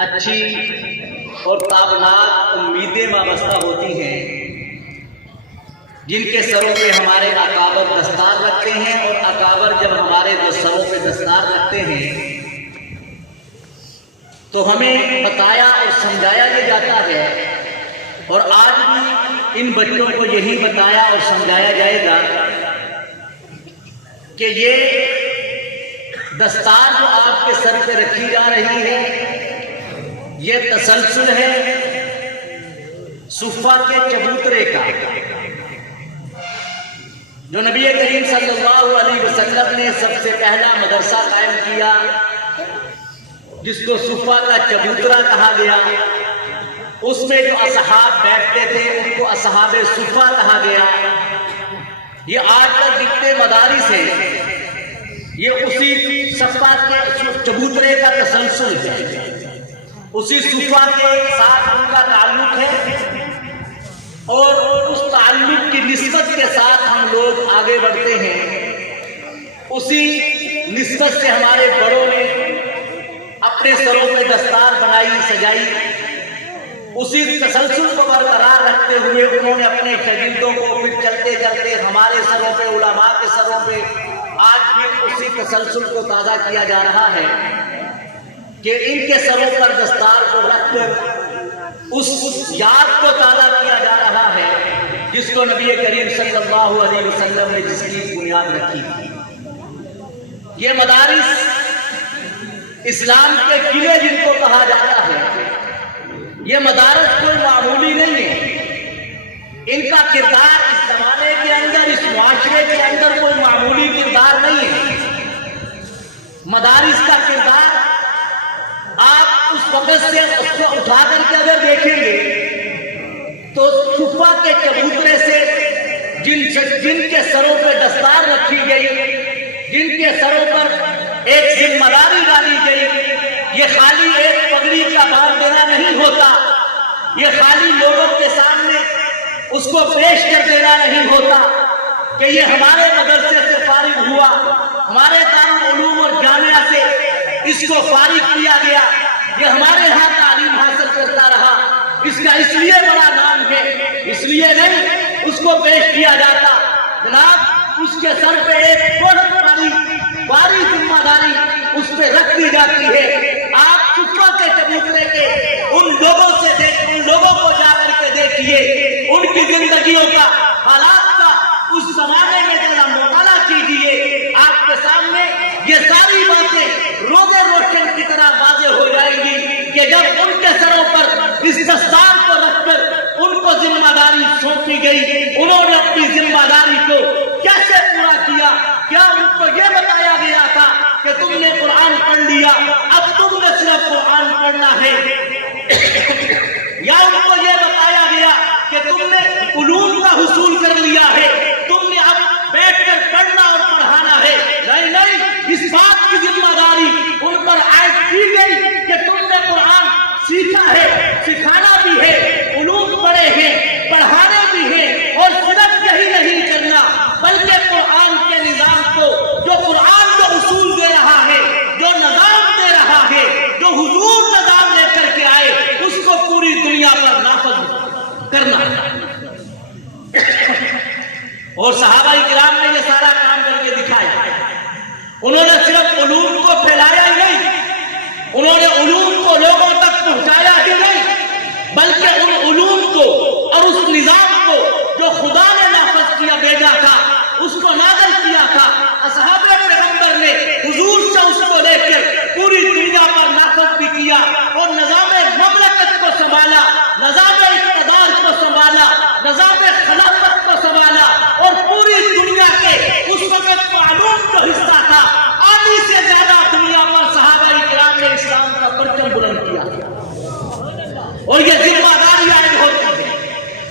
اچھی اور تابناک امیدیں وابستہ ہوتی ہیں جن کے سروں پہ ہمارے اکابر دستار رکھتے ہیں، اور اکابر جب ہمارے سروں پہ دستار رکھتے ہیں تو ہمیں بتایا اور سمجھایا یہ جاتا ہے، اور آج بھی ان بچوں کو یہی بتایا اور سمجھایا جائے گا کہ یہ دستار جو آپ کے سر پہ رکھی جا رہی ہے یہ تسلسل ہے صفہ کے چبوترے کا، جو نبی کریم صلی اللہ علیہ وسلم نے سب سے پہلا مدرسہ قائم کیا جس کو صفہ کا چبوترا کہا گیا۔ اس میں جو اصحاب بیٹھتے تھے ان کو اصحاب صفہ کہا گیا۔ یہ آج تک جتنے مدارس ہیں یہ اسی صفہ کے چبوترے کا تسلسل ہے، اسی صفہ کے ساتھ ان کا تعلق ہے، اور اس تعلق کی نسبت کے ساتھ ہم لوگ آگے بڑھتے ہیں۔ اسی نسبت سے ہمارے بڑوں نے اپنے سروں پہ دستار بنائی سجائی، اسی تسلسل کو برقرار رکھتے ہوئے انہوں نے اپنے شاگردوں کو پھر چلتے چلتے ہمارے سروں پہ، علماء کے سروں پہ آج بھی اسی تسلسل کو تازہ کیا جا رہا ہے کہ ان کے سروں پر دستار کو رکھ کر اس یاد کو تازہ کیا جا رہا ہے جس کو نبی کریم صلی اللہ علیہ وسلم نے جس کی بنیاد رکھی تھی۔ یہ مدارس اسلام کے قلعے جن کو کہا جاتا ہے، یہ مدارس کوئی معمولی نہیں ہے۔ ان کا کردار اس زمانے کے اندر، اس معاشرے کے اندر کوئی معمولی کردار نہیں ہے۔ مدارس کا کردار آپ اس وقت سے اس کو اٹھا کر کے اگر دیکھیں گے تو صفہ کے چبوترے سے جن کے سروں پہ دستار رکھی گئی، جن کے سروں پر ایک ذمہ داری ڈالی گئی، یہ خالی ایک پگڑی کا باندھ دینا نہیں ہوتا، یہ خالی لوگوں کے سامنے اس کو پیش کر دینا نہیں ہوتا کہ یہ ہمارے مدرسے سے فارغ ہوا، ہمارے دارالعلوم اور جامعہ سے اس کو فارغ کیا گیا، یہ ہمارے ہاں تعلیم حاصل کرتا رہا، اس کا اس لیے بڑا نام ہے، اس لیے نہیں اس کو پیش کیا جاتا۔ جناب اس کے سر پہ ایک بہت باری ذمہ داری اس پہ رکھ دی جاتی ہے۔ آپ صفہ کے چبوترے کے ان لوگوں کو جا کر کے دیکھیے، ان کی زندگیوں کا، حالات کا، اس زمانے میں ذرا مطالعہ کیجیے، آپ کے سامنے یہ ساری باتیں روزے روشن کی طرح واضح ہو جائیں گی کہ جب ان کے سروں پر اس دستار کو رکھ کر ان کو ذمہ داری سونپی گئی، انہوں نے اپنی ذمہ داری کو کیسے پورا کیا۔ کیا ان کو یہ بتایا گیا تھا کہ تم نے قرآن پڑھ لیا اب تم نے صرف قرآن پڑھنا ہے، یا ان کو یہ بتایا گیا کہ تم نے علوم کا حصول کر لیا ہے، تم نے اب بیٹھ کر پڑھنا اور پڑھانا ہے؟ نہیں، اس بات کی ذمہ داری ان پر عائد کی گئی کہ تم نے قرآن سیکھا ہے، سکھانا بھی ہے، علوم پڑھے ہیں، پڑھانے بھی ہیں، اور صرف یہی نہیں کرنا بلکہ قرآن کے نظام کو، جو قرآن جو اصول دے رہا ہے، جو نظام دے رہا ہے، جو حضور نظام لے کر کے آئے، اس کو پوری دنیا پر نافذ کرنا۔ اور صحابہ کرام نے یہ سارا کام کر کے دکھایا۔ انہوں نے صرف علوم کو پھیلایا ہی نہیں، انہوں نے علوم کو لوگوں تک پہنچایا ہی نہیں، بلکہ ان علوم کو اور اس نظام کو جو خدا نے نافذ کیا بھیجا تھا، اس کو نازل کیا تھا، اصحاب پیغمبر نے حضور سے اس کو لے کر پوری دنیا پر نافذ بھی کیا، اور نظام مملکت کو سنبھالا، نظام اقتدار کو سنبھالا، نظام خلافت کو سنبھالا، اور پوری دنیا کے اس وقت معلوم جو حصہ تھا، آدھی سے زیادہ دنیا پر صحابہ کرام نے اسلام کا پرچم بلند کیا۔ اور یہ ذمہ داری عائد ہوتی ہے،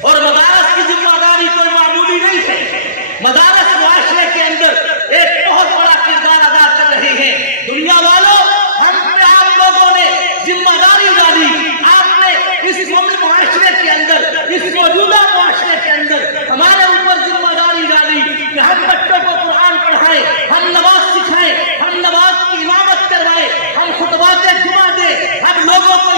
اور مدارس کی ذمہ داری کوئی معمولی نہیں ہے۔ مدارس معاشرے کے اندر ایک بہت بڑا کردار ادا کر رہے ہیں۔ دنیا والوں، ہم پہ آپ لوگوں نے ذمہ داری ڈالی، آپ نے اس معاشرے کے اندر، اس موجودہ معاشرے کے اندر ہمارے اوپر ذمہ داری ڈالی کہ ہم بچوں کو قرآن پڑھائیں، ہم نماز سکھائیں، ہم نماز کی امامت کروائیں، ہم خطبات جمعہ دیں، ہم لوگوں کو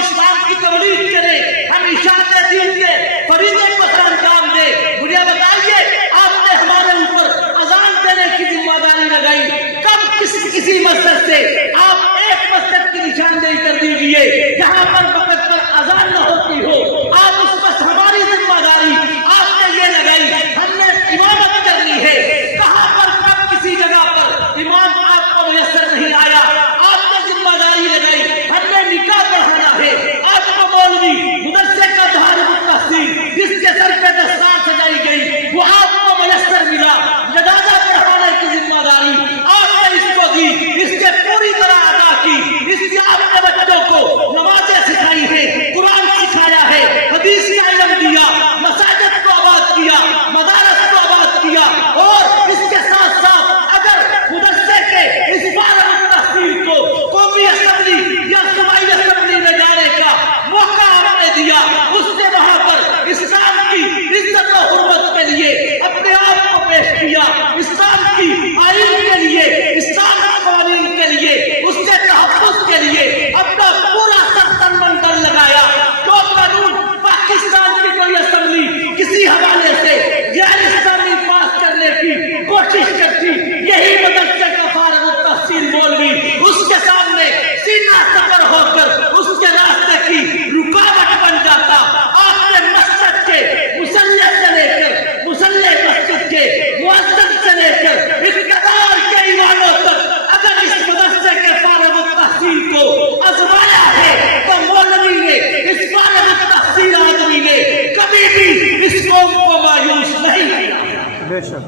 پر وقت پر اذان نہ ہوتی ہو، آپ اس پر ہماری ذمہ داری آپ نے یہ لگائی، ہم نے امامت کرنی ہے، کہاں پر کب کسی جگہ پر امام آپ کو میسر نہیں آیا، آپ نے ذمہ داری لگائی، ہم نے نکاح پڑھانا ہے، آپ کو مولوی مدرسے کا دارالعلوم التحصیل جس کے سر پہ دستار سجائی گئی وہ آپ کو میسر ملا، جنازہ پڑھانے کی ذمہ داری آپ نے اس کو دی، اس سے پوری طرح ادا کی، اس سے آپ نے بچوں کو نمازیں سکھائی ہیں، قرآن سکھایا ہے، حدیث کا علم دیا، مساجد کو آباد کیا، مدارس کو آباد کیا، اور اس کے ساتھ ساتھ اگر مدرسے کے اس دارالعلوم التحصیل کو قومی اسمبلی یا صوبائی اسمبلی میں جانے کا موقع آپ نے دیا، اس نے وہاں پر اسلام کی عزت و حرمت کے لیے اپنے آپ کو پیش کیا، اسلام کی آئین کے لیے، اسلام کے قوانین کے لیے، اس کے تحفظ کے لیے اپنا پورا سر تن من دل لگایا۔ جو قانون پاکستان کی کوئی اسمبلی کسی حوالے سے غیر اسلامی پاس کرنے کی کوشش کرتی، یہی مدرسے کا فارغ التحصیل مولوی اس کے سامنے سینہ سپر ہو کر اس کے راستے کی رکاوٹ بن جاتا۔ آپ نے مسجد کے مصلی سے لے کر مصلی مسجد کے مؤذن سے لے کر اقتدار کے ایوانوں تک اگر اس مدرسے کے فارغ التحصیل کو آزمایا ہے تو مولوی نے، اس فارغ التحصیل آدمی نے کبھی بھی اس قوم کو مایوس نہیں کیا،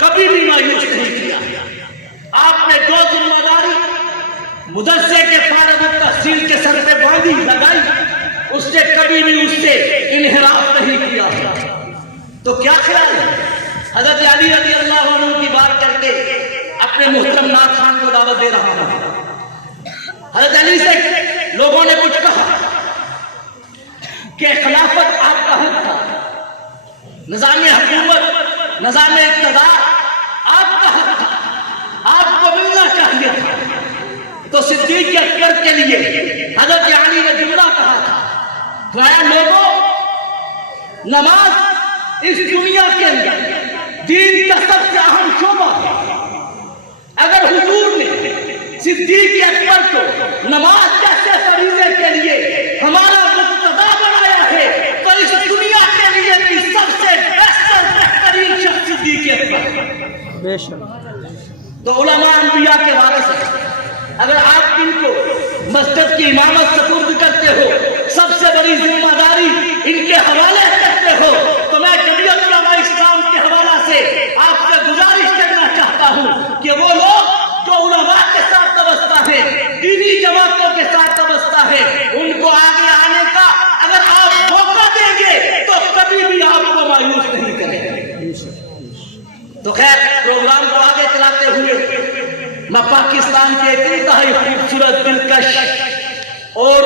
کبھی بھی مایوس نہیں کیا۔ آپ نے جو ذمہ داری مدرسے کے فارغ التحصیل کے سر پہ باندھی لگائی، اس نے کبھی بھی اس سے انحراف نہیں کیا۔ تو کیا خیال ہے؟ حضرت علی رضی اللہ عنہ کی بات کر کے اپنے محترم نعت خان کو دعوت دے رہا ہوں۔ حضرت علی سے لوگوں نے کچھ کہا کہ خلافت آپ کا حق تھا، نظام حکومت، نظام اقتدار آپ کا حق تھا، آپ کو ملنا چاہیے تھا۔ تو صدیق اکبر کے لیے حضرت علی نے جملہ کہا تھا، فرمایا لوگوں، نماز اس دنیا کے اندر دین کا سب سے اہم شعبہ ہے۔ اگر حضور نے صدیق اکبر کو نماز جیسے فریضے کے لیے ہمارا مقتدا بنایا ہے تو اس دنیا کے لیے بھی سب سے بہترین شخص صدیق اکبر ہے۔ تو علماء انبیاء کے وارث ہیں، اگر آپ ان کو مسجد کی امامت سپرد کرتے ہو، سب سے بڑی ذمہ داری ان کے حوالے کرتے ہو، تو میں جمعیت علماء اسلام کے حوالہ سے آپ سے گزارش کرنا چاہتا ہوں کہ وہ لوگ جو علماء کے ساتھ وابستہ ہے، دینی جماعتوں کے ساتھ وابستہ ہے، ان کو آگے آنے کا اگر آپ موقع دیں گے تو کبھی بھی آپ کو مایوس نہیں کریں گے۔ تو خیر، پروگرام کو آگے چلاتے ہوئے میں پاکستان کے ایک انتہائی خوبصورت، دلکش اور